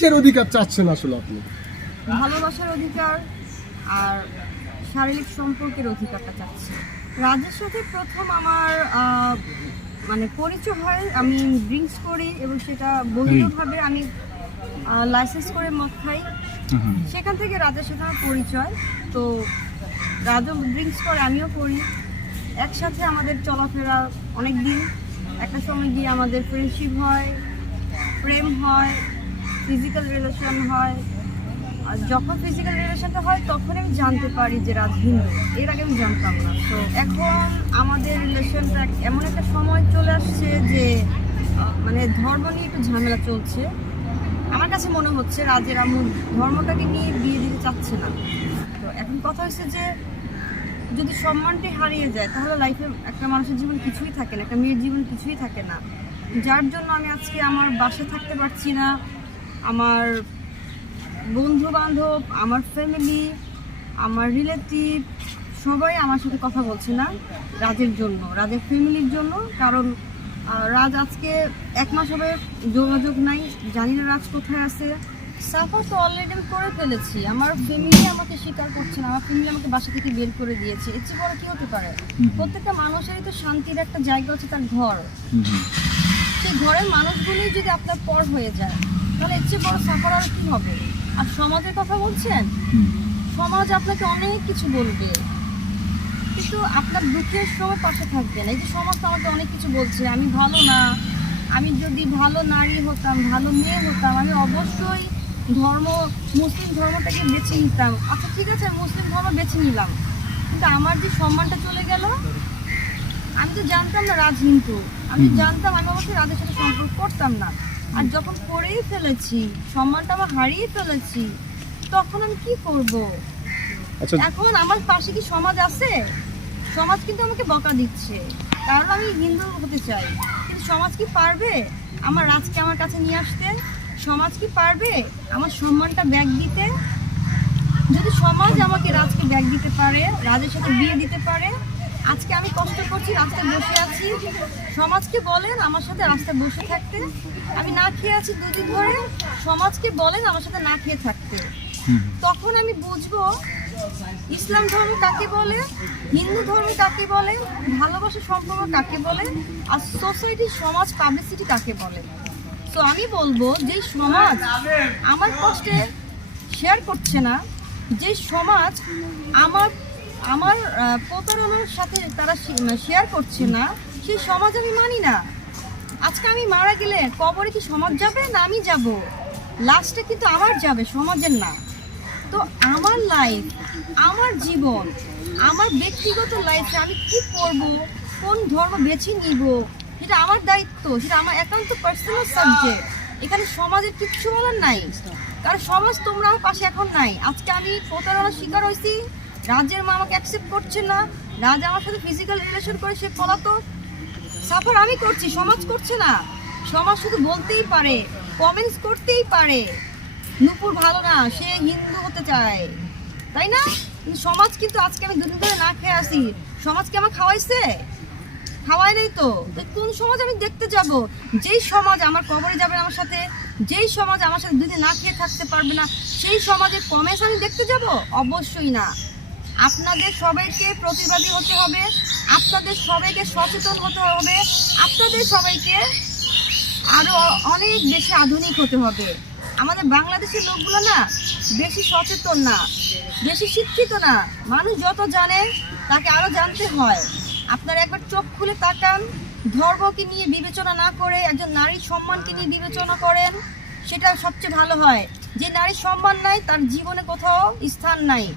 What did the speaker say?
কিসের অধিকার চাচ্ছেন আসলে আপনি। ভালোবাসার অধিকার আর শারীরিক সম্পর্কের অধিকারটা চাচ্ছি। রাজের সাথে প্রথম আমার মানে পরিচয় হয় আমি ড্রিঙ্কস করি এবং সেটা বৈধভাবে আমি লাইসেন্স করে মদ খাই। সেখান থেকে রাজের সাথে আমার পরিচয়। তো রাজও ড্রিঙ্কস করে আমিও করি। একসাথে আমাদের চলাফেরা অনেক দিন একটা সময় গিয়ে আমাদের ফ্রেন্ডশিপ হয় প্রেম হয়। ফিজিক্যাল রিলেশন হয় যখন ফিজিক্যাল রিলেশনটা হয়, তখন আমি জানতে পারি যে রাজ হিন্দু। এর আগে আমি জানতাম না। তো এখন আমাদের রিলেশনটা এমন একটা সময় চলে আসছে যে মানে ধর্ম নিয়ে একটু ঝামেলা চলছে। আমার কাছে মনে হচ্ছে রাজের আম্মু ধর্মটাকে নিয়ে বিয়ে দিতে চাচ্ছে না। তো এখন কথা হচ্ছে যে, যদি সম্মানটি হারিয়ে যায়, তাহলে লাইফে একটা মানুষের জীবন কিছুই থাকে না, একটা মেয়ের জীবন কিছুই থাকে না। যার জন্য আমি আজকে আমার বাসায় থাকতে পারছি না আমার বন্ধু বান্ধব আমার ফ্যামিলি আমার রিলেটিভ সবাই আমার সাথে কথা বলছে না রাজের জন্য রাজের ফ্যামিলির জন্য। কারণ রাজ আজকে এক মাস হবে যোগাযোগ নাই জানি না রাজ কোথায় আছে। সাফা তো অলরেডি আমি করে ফেলেছি। আমার ফ্যামিলি আমাকে স্বীকার করছে না আমার ফ্যামিলি আমাকে বাসা থেকে বের করে দিয়েছে। এর চেয়ে বড় কি হতে পারে? প্রত্যেকটা মানুষেরই তো শান্তির একটা জায়গা হচ্ছে তার ঘর। সেই ঘরের মানুষগুলি যদি আপনার পর হয়ে যায় তাহলে এর চেয়ে বড় সাফার আর কি হবে? আর সমাজের কথা বলছেন? সমাজ আপনাকে অনেক কিছু বলবে। কিন্তু আপনার দুঃখের সময় পাশে থাকবেন এই যে সমাজ তো আমাকে অনেক কিছু বলছে আমি ভালো না আমি যদি ভালো নারী হতাম ভালো মেয়ে হতাম আমি অবশ্যই ধর্ম মুসলিম ধর্মটাকে বেছে নিতাম। আচ্ছা ঠিক আছে মুসলিম ধর্ম বেছে নিলাম। কিন্তু আমার যে সম্মানটা চলে গেল আমি তো জানতাম না রাজ হিন্দু আমি জানতাম আমি অবশ্যই রাজের সাথে সম্পর্ক করতাম না। আর যখন করেই ফেলেছি সম্মানটা আমার হারিয়ে ফেলেছি তখন আমি কি করব? আচ্ছা। এখন আমার পাশে কি সমাজ আছে? সমাজ কিন্তু আমাকে বকা দিচ্ছে। কারণ আমি হিন্দু হতে চাই। কিন্তু সমাজ কি পারবে? আমার রাজকে আমার কাছে নিয়ে আসতে? সমাজ কি পারবে আমার সম্মানটা ব্যাগ দিতে? যদি সমাজ আমাকে রাজকে ব্যাগ দিতে পারে রাজের সাথে বিয়ে দিতে পারে আজকে আমি কষ্ট করছি রাস্তায় বসে আছি। সমাজকে বলেন আমার সাথে রাস্তায় বসে থাকতে। আমি না খেয়ে আছি দুদিন ধরে সমাজকে বলেন আমার সাথে না খেয়ে থাকতে। তখন আমি বুঝব ইসলাম ধর্ম কাকে বলে হিন্দু ধর্ম কাকে বলে ভালোবাসা সম্পর্ক কাকে বলে আর সোসাইটি সমাজ পাবলিসিটি কাকে বলে। তো আমি বলব যে সমাজ আমার কষ্টে শেয়ার করছে না যে সমাজ আমার আমার প্রতারণার সাথে তারা শেয়ার করছে না, সেই সমাজ আমি মানি না। আজকে আমি মারা গেলে কবরে কি সমাজ যাবে না আমি যাব? লাস্টে কিন্তু আমার যাবে, সমাজের না। তো আমার লাইফ আমার জীবন, আমার ব্যক্তিগত লাইফে আমি কি করব? কোন ধর্ম বেছে নিব? সেটা আমার দায়িত্ব, সেটা আমার একান্ত পার্সোনাল সাবজেক্ট এখানে সমাজের কিচ্ছু বলার নাই। কারণ সমাজ তোমরা পাশে এখন নাই। আজকে আমি প্রতারণার শিকার হয়েছি। রাজ্যের মা আমাকে অ্যাকসেপ্ট করছে না। রাজ আমার সাথে ফিজিক্যাল রিলেশন করে, সে পলাতক সাফার আমি করছি, সমাজ করছে না। সমাজ শুধু বলতেই পারে কমেন্টস করতেই পারে। নুপুর ভালো না, সে হিন্দু হতে চায়। তাই না? সমাজ কিন্তু আজকে আমি দুদিন ধরে না খেয়ে আসি। সমাজকে আমার খাওয়াইছে? খাওয়াই নাই তো। কোন সমাজ আমি দেখতে যাব? যেই সমাজ আমার কবরে যাবে আমার সাথে, যেই সমাজ আমার সাথে দুদিন না খেয়ে থাকতে পারবে না, সেই সমাজের কমেন্টস আমি দেখতে যাব? অবশ্যই না। আপনাদের সবাইকে প্রতিবাদী হতে হবে, আপনাদের সবাইকে সচেতন হতে হবে, আপনাদের সবাইকে আরও অনেক বেশি আধুনিক হতে হবে। আমাদের বাংলাদেশের লোকগুলো না বেশি সচেতন না, বেশি শিক্ষিত না। মানুষ যত জানে, তাকে আরও জানতে হয়। আপনারা একবার চোখ খুলে তাকান, ধর্মকে নিয়ে বিবেচনা না করে, একজন নারীর সম্মানকে নিয়ে বিবেচনা করেন, সেটা সবচেয়ে ভালো হয়। যে নারীর সম্মান নাই, তার জীবনে কোথাও স্থান নাই।